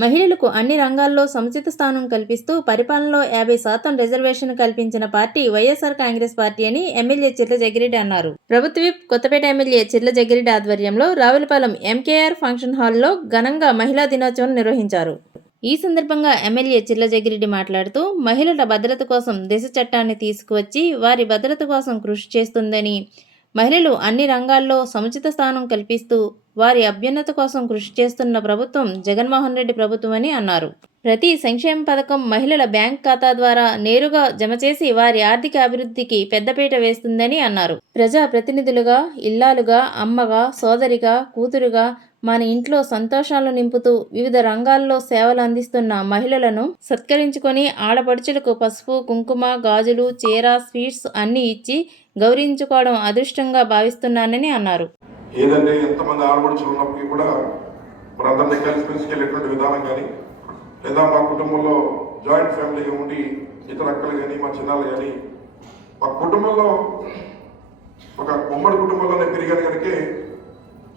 మహిళలకు అన్ని రంగాల్లో సముచిత స్థానం కల్పిస్తూ పరిపాలనలో 50% రిజర్వేషన్ కల్పించిన పార్టీ వైఎస్ఆర్ కాంగ్రెస్ పార్టీ అని ఎమ్మెల్యే చిర్ల జగ్గిరెడ్డి అన్నారు. ప్రభుత్వ విప్ కొత్తపేట ఎమ్మెల్యే చిర్ల జగ్గిరెడ్డి ఆధ్వర్యంలో రావులపాలెం ఎంకేఆర్ ఫంక్షన్ హాల్లో ఘనంగా మహిళా దినోత్సవం నిర్వహించారు. ఈ సందర్భంగా ఎమ్మెల్యే చిర్ల జగ్గిరెడ్డి మాట్లాడుతూ మహిళల భద్రత కోసం దిశ చట్టాన్ని తీసుకువచ్చి వారి భద్రత కోసం కృషి చేస్తుందని, మహిళలు అన్ని రంగాల్లో సముచిత స్థానం కల్పిస్తూ వారి అభ్యున్నతి కోసం కృషి చేస్తున్న ప్రభుత్వం జగన్మోహన్ రెడ్డి ప్రభుత్వం అని అన్నారు. ప్రతి సంక్షేమ పథకం మహిళల బ్యాంక్ ఖాతా ద్వారా నేరుగా జమ చేసి వారి ఆర్థిక అభివృద్ధికి పెద్దపీట వేస్తుందని అన్నారు. ప్రజా ప్రతినిధులుగా, ఇల్లాలుగా, అమ్మగా, సోదరిగా, కూతురుగా మన ఇంట్లో సంతోషాలు నింపుతూ వివిధ రంగాల్లో సేవలు అందిస్తున్న మహిళలను సత్కరించుకొని ఆడపడుచులకు పసుపు, కుంకుమ, గాజులు, చీర, స్వీట్స్ అన్నీ ఇచ్చి గౌరవించుకోవడం అదృష్టంగా భావిస్తున్నానని అన్నారు. ఏదంటే ఎంతమంది ఆడపడుచులు ఉన్నప్పటికీ కూడా మనందరినీ కలిసి వెళ్ళేటువంటి విధానం కానీ, లేదా మా కుటుంబంలో జాయింట్ ఫ్యామిలీగా ఉండి ఇతర అక్కలు కానీ మా చిన్నాళ్ళు కానీ మా కుటుంబంలో ఒక ఉమ్మడి కుటుంబంలోనే పెరిగాను కనుక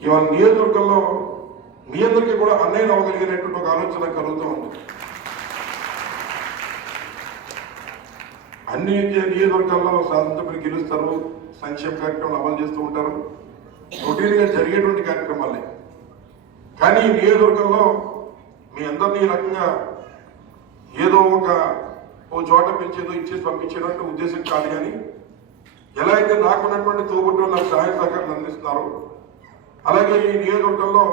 ఇవాళ నియోజకవర్గంలో మీ అందరికీ కూడా అన్నయ్యలు అవ్వగలిగినటువంటి ఒక ఆలోచన కలుగుతూ ఉంది. అన్ని నియోజకవర్గాల్లో శాసనసభ్యులు గెలుస్తారు, సంక్షేమ కార్యక్రమాలు అమలు చేస్తూ ఉంటారు, రొటీన్గా జరిగేటువంటి కార్యక్రమాలే. కానీ ఈ నియోజకవర్గంలో మీ అందరినీ ఈ రకంగా ఏదో ఓ చోట పెంచేదో ఇచ్చేసి పంపించేటువంటి ఉద్దేశం కాదు. కానీ ఎలా అయితే నాకున్నటువంటి తోబుట్టులు నాకు సహాయ సహకారాలు అందిస్తున్నారు, అలాగే ఈ నియోజకవర్గంలో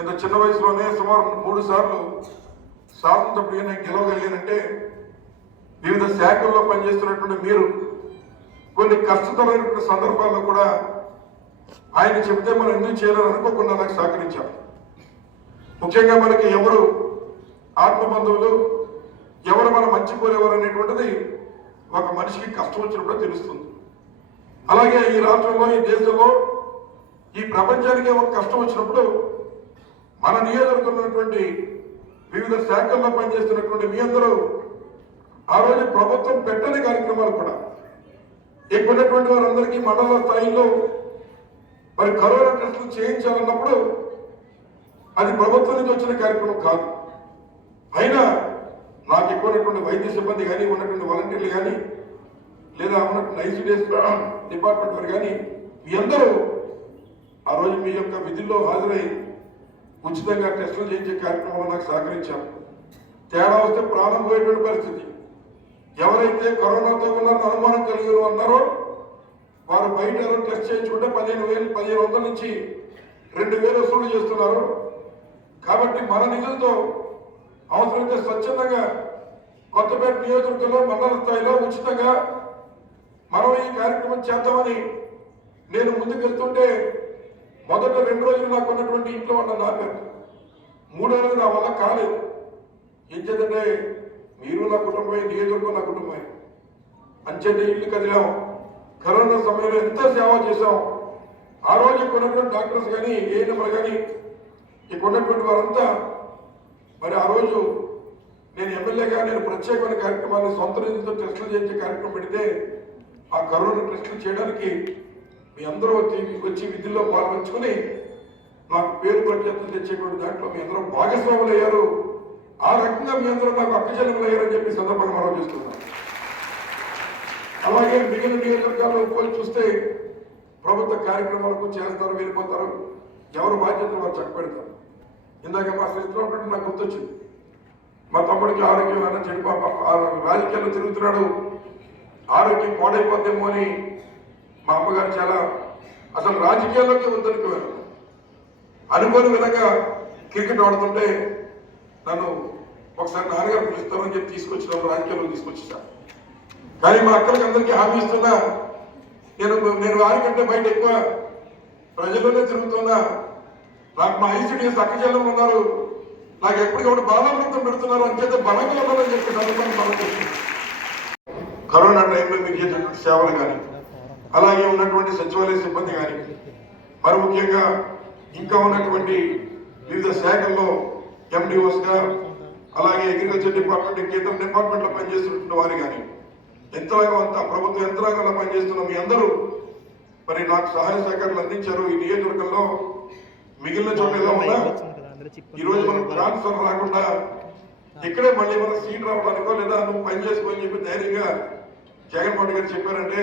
ఇంత చిన్న వయసులోనే సుమారు 3 సార్లు శాసనసభ్యుడిగా నేను గెలవగలిగానంటే వివిధ శాఖల్లో పనిచేస్తున్నటువంటి మీరు కొన్ని కష్టతరమైనటువంటి సందర్భాల్లో కూడా ఆయన చెప్తే మనం ఎందుకు చేయాలని అనుకోకుండా నాకు సహకరించారు. ముఖ్యంగా మనకి ఎవరు ఆత్మబంధువులు, ఎవరు మన మంచి కోరేవారు అనేటువంటిది ఒక మనిషికి కష్టం వచ్చినప్పుడు తెలుస్తుంది. అలాగే ఈ రాష్ట్రంలో, ఈ దేశంలో, ఈ ప్రపంచానికి ఒక కష్టం వచ్చినప్పుడు మన నియోజకవర్గంలో ఉన్నటువంటి వివిధ శాఖల్లో పనిచేస్తున్నటువంటి మీ అందరూ ఆ రోజు ప్రభుత్వం పెట్టని కార్యక్రమాలు కూడా ఎక్కున్నటువంటి వారందరికీ మండల స్థాయిలో మరి కరోనా టెస్టులు చేయించాలన్నప్పుడు అది ప్రభుత్వం నుంచి వచ్చిన కార్యక్రమం కాదు. అయినా నాకు ఎక్కువటువంటి వైద్య సిబ్బంది కానీ, ఉన్నటువంటి వాలంటీర్లు కానీ, లేదా ఉన్నటువంటి ఐసీడీఎస్ డిపార్ట్మెంట్ వారు కానీ మీ అందరూ ఆ రోజు మీ యొక్క విధుల్లో హాజరై ఉచితంగా టెస్టులు చేయించే కార్యక్రమంలో నాకు సహకరించారు. తేడా వస్తే ప్రాణం పోయేటువంటి పరిస్థితి. ఎవరైతే కరోనాతో ఉన్నారో అనుమానం కలిగి ఉన్నారో వారు బయట టెస్ట్ చేయించుకుంటే 15,000 నుంచి 2,000 వసూలు చేస్తున్నారు. కాబట్టి మన నిధులతో అవసరమైతే స్వచ్ఛందంగా కొత్తపేట నియోజకవర్గంలో మండల స్థాయిలో ఉచితంగా మనం ఈ కార్యక్రమం చేద్దామని నేను ముందుకు వెళ్తుంటే మొదట 2 రోజులు నాకు ఉన్నటువంటి ఇంట్లో ఉన్న నాపేరు, 3వ రోజు నా వల్ల కాలేదు. ఏం చేద్దంటే మీరు నా కుటుంబమే, నియోజకవర్గం నా కుటుంబమే అంచేత ఇల్లు కదిలాం. కరోనా సమయంలో ఎంత సేవ చేశాం. ఆ రోజు ఇక్కడ ఉన్నటువంటి డాక్టర్స్ కానీ, ఏఎన్ఎంలు కానీ, ఇక్కడ ఉన్నటువంటి వారంతా మరి ఆ రోజు నేను ఎమ్మెల్యేగా నేను ప్రత్యేకమైన కార్యక్రమాన్ని సొంత నిధులతో టెస్టులు చేయించే కార్యక్రమం పెడితే ఆ కరోనా టెస్టులు చేయడానికి మీ అందరూ వచ్చి విధుల్లో పాల్పంచుకుని నాకు పేరు ప్రఖ్యాతులు తెచ్చేటువంటి దాంట్లో మీ అందరూ భాగస్వాములు అయ్యారు. ఆ రకంగా మీ అందరూ నాకు అక్కచెల్లెములు అయ్యారని చెప్పి సందర్భంగా మనం చేస్తున్నాం. అలాగే మిగిలిన నియోజకవర్గాల్లో పోయి చూస్తే ప్రభుత్వ కార్యక్రమాలకు చేస్తారు, వెళ్ళిపోతారు, ఎవరు బాధ్యతలు వారు చక్కబెడతారు. ఇందాక మా సిస్టర్ నాకు గుర్తొచ్చింది, మా తమ్ముడికి ఆరోగ్యం అన్న చెడు రాజకీయాల్లో తిరుగుతున్నాడు, ఆరోగ్యం పాడైపోద్దేమో అని మా అమ్మగారు చాలా అసలు రాజకీయాల్లోకి వద్దనుకోవాలి అనుకోని విధంగా క్రికెట్ ఆడుతుంటే నన్ను ఒకసారి నాన్నగారు పిలుస్తామని చెప్పి తీసుకొచ్చినప్పుడు రాజకీయాల్లో తీసుకొచ్చేసాను. కానీ మా అక్కడికి అందరికీ హామీ ఇస్తున్నా, నేను వారికంటే బయట ఎక్కువ ప్రజల్లోనే తిరుగుతున్నా. నాకు మా ఐసీడీఎస్ అక్కచెల్లెలు ఉన్నారు, నాకు ఎప్పటికప్పుడు బాలామృతం పెడుతున్నారు, అంచేత బలంగా ఉన్నారని చెప్పి సందర్భాన్ని మనం చేస్తున్నాం. కరోనా టైంలో మీరు చేసినటువంటి సేవలు కానీ, అలాగే ఉన్నటువంటి సచివాలయ సిబ్బంది కానీ, మరి ముఖ్యంగా ఇంకా ఉన్నటువంటి వివిధ శాఖల్లో ఎండిఓస్గా, అలాగే అగ్రికల్చర్ డిపార్ట్మెంట్, కేంద్ర డిపార్ట్మెంట్లో పనిచేస్తున్నటువంటి వారు కానీ, యంత్రాంగం అంతా ప్రభుత్వ యంత్రాంగంలో పనిచేస్తున్న మీ అందరూ మరి నాకు సహాయ సహకారాలు అందించారు. ఈ నియోజకవర్గంలో మిగిలిన చోట ఎలా ఉన్నా ఈరోజు మనం ట్రాన్స్ఫర్ రాకుండా ఇక్కడే మళ్ళీ మన సీట్ రావడానికో లేదా నువ్వు పని చేసుకోని చెప్పి ధైర్యంగా జగన్మోహన్ గారు చెప్పారంటే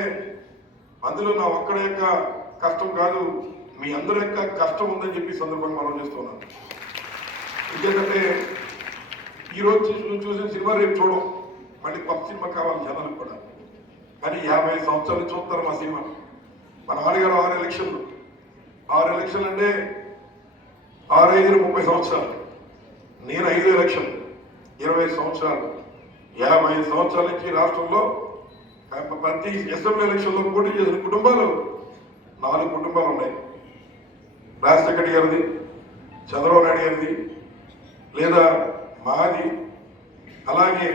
అందులో నా ఒక్కడి యొక్క కష్టం కాదు, మీ అందరి యొక్క కష్టం ఉందని చెప్పి సందర్భంగా మనం చేస్తున్నాం. ఎందుకంటే ఈరోజు చూసిన సినిమా రేపు చూడం, మళ్ళీ కొత్త సినిమా కావాలి జనాలకు కూడా. కానీ 50 సంవత్సరాలు చూస్తారు మా సినిమా. మన నాన్నగారు 6 ఎలక్షన్లు అంటే 6 5 30 సంవత్సరాలు, నేను 5 ఎలక్షన్లు 20 సంవత్సరాలు, 50 సంవత్సరాల నుంచి రాష్ట్రంలో ప్రతి అసెంబ్లీ ఎలక్షన్లో పోటీ చేసిన కుటుంబాలు 4 కుటుంబాలు ఉన్నాయి. రాజశేఖర్ గారిది, చంద్రబాబు నాయుడు గారిది, లేదా మాది, అలాగే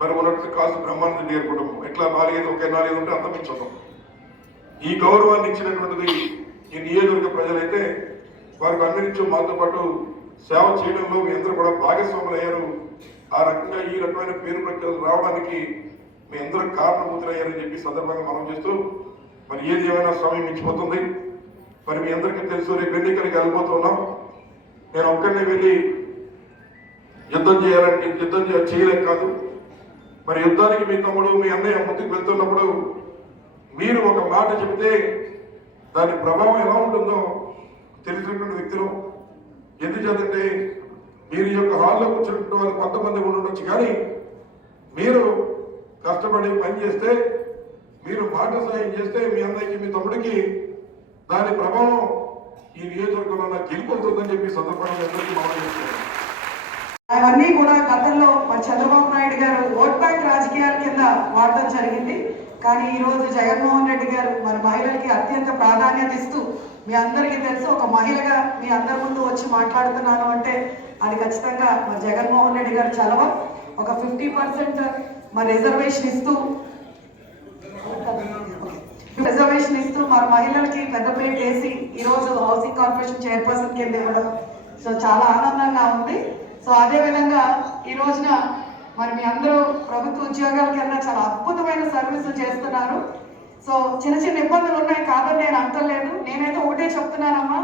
మరి ఉన్నట్టు కాసు బ్రహ్మానంద గారి కుటుంబం. ఎట్లా 4 ఒక 4 ఉంటే అంతమించడం. ఈ గౌరవాన్ని ఇచ్చినటువంటిది ఈ నియోజకవర్గ ప్రజలైతే వారికి అన్నించు మాతో పాటు సేవ చేయడంలో మీ అందరూ కూడా భాగస్వాములు అయ్యారు. ఆ రకంగా ఈ రకమైన పేరు ప్రఖ్యాతులు రావడానికి మీ అందరూ కారణభూతులయ్యారని చెప్పి సందర్భంగా మనం చేస్తూ, మరి ఏది ఏమైనా సమయం మించిపోతుంది. మరి మీ అందరికీ తెలుసు రేపు ఎన్నికలకి వెళ్ళిపోతున్నాం. నేను ఒక్కరిని వెళ్ళి యుద్ధం చేయాలంటే యుద్ధం చేయలేక కాదు. మరి యుద్ధానికి మీ తమ్ముడు మీ అన్నయ్య ముందుకు వెళ్తున్నప్పుడు మీరు ఒక మాట చెబితే దాని ప్రభావం ఎలా ఉంటుందో తెలిసినటువంటి వ్యక్తులు. ఎందుచేతంటే మీరు ఈ యొక్క హాల్లో కూర్చున్నటువంటి వాళ్ళు కొంతమంది ఉండొచ్చు, కానీ మీరు కష్టపడి పని చేస్తే, మీరు మాట సాయం చేస్తే మీ అన్నయ్యకి మీ తమ్ముడికి దాని ప్రభావం ఈ నియోజకవర్గంలో నాకు గెలిపోతుందని చెప్పి సందర్భంగా అందరికీ మనం చేస్తున్నాం. అవన్నీ కూడా గతంలో మరి చంద్రబాబు నాయుడు గారు ఓట్ బ్యాంక్ రాజకీయాల కింద వాడటం జరిగింది. కానీ ఈరోజు జగన్మోహన్ రెడ్డి గారు మన మహిళలకి అత్యంత ప్రాధాన్యత ఇస్తూ, మీ అందరికీ తెలుసు ఒక మహిళగా మీ అందరి ముందు వచ్చి మాట్లాడుతున్నాను అంటే అది ఖచ్చితంగా మరి జగన్మోహన్ రెడ్డి గారు చలవ. ఒక 50% మరి రిజర్వేషన్ ఇస్తూ మరి మహిళలకి పెద్దపేట వేసి ఈరోజు హౌసింగ్ కార్పొరేషన్ చైర్పర్సన్ కింద ఇవ్వడం సో చాలా ఆనందంగా ఉంది. సో అదేవిధంగా ఈ రోజున మరి మీ అందరూ ప్రభుత్వ ఉద్యోగాల కింద చాలా అద్భుతమైన సర్వీసులు చేస్తున్నారు. సో చిన్న చిన్న ఇబ్బందులు ఉన్నాయి కాదని నేను అంటలేదు. నేనైతే ఒకటే చెప్తున్నానమ్మా,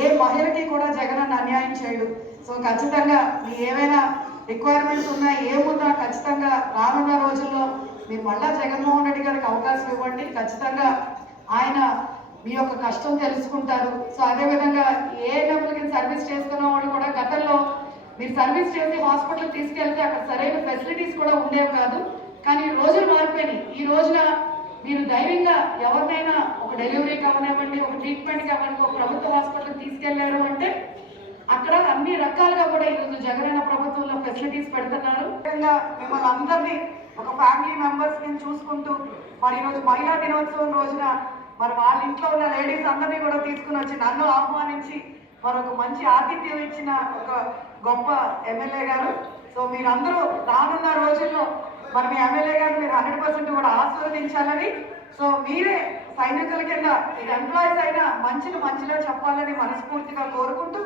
ఏ మహిళకి కూడా జగన్ అన్న అన్యాయం చేయడు. సో ఖచ్చితంగా మీ ఏమైనా రిక్వైర్మెంట్స్ ఉన్నా ఏమున్నా ఖచ్చితంగా రానున్న రోజుల్లో మీరు మళ్ళా జగన్మోహన్ రెడ్డి గారికి అవకాశం ఇవ్వండి. ఖచ్చితంగా ఆయన మీ యొక్క కష్టం తెలుసుకుంటారు. సో అదేవిధంగా ఏ లెవెల్కి సర్వీస్ చేస్తున్న వాళ్ళు కూడా గతంలో మీరు సర్వీస్ చేసి హాస్పిటల్ తీసుకెళ్తే అక్కడ సరైన ఫెసిలిటీస్ కూడా ఉండేవి కాదు. కానీ రోజులు మారిపోయినాయి. ఈ రోజున మీరు ధైర్యంగా ఎవరినైనా ఒక డెలివరీకి అవ్వనివ్వండి, ఒక ట్రీట్మెంట్కి అవ్వండి, ఒక ప్రభుత్వ హాస్పిటల్కి తీసుకెళ్లారు అంటే అక్కడ అన్ని రకాలుగా కూడా ఈరోజు జగనన్న ప్రభుత్వంలో ఫెసిలిటీస్ పెడుతున్నారు. ముఖ్యంగా మిమ్మల్ని అందరినీ ఒక ఫ్యామిలీ మెంబర్స్ ని చూసుకుంటూ మరి ఈరోజు మహిళా దినోత్సవం రోజున మరి వాళ్ళ ఇంట్లో ఉన్న లేడీస్ అందరినీ కూడా తీసుకుని వచ్చి నన్ను ఆహ్వానించి మరొక మంచి ఆతిథ్యం ఇచ్చిన ఒక గొప్ప ఎమ్మెల్యే గారు. సో మీరందరూ రానున్న రోజుల్లో మరి మీ ఎమ్మెల్యే గారు మీరు 100% కూడా ఆశీర్వదించాలని, సో మీరే సైనికుల కింద మీరు ఎంప్లాయీస్ అయినా మంచిగా చెప్పాలని మనస్ఫూర్తిగా కోరుకుంటూ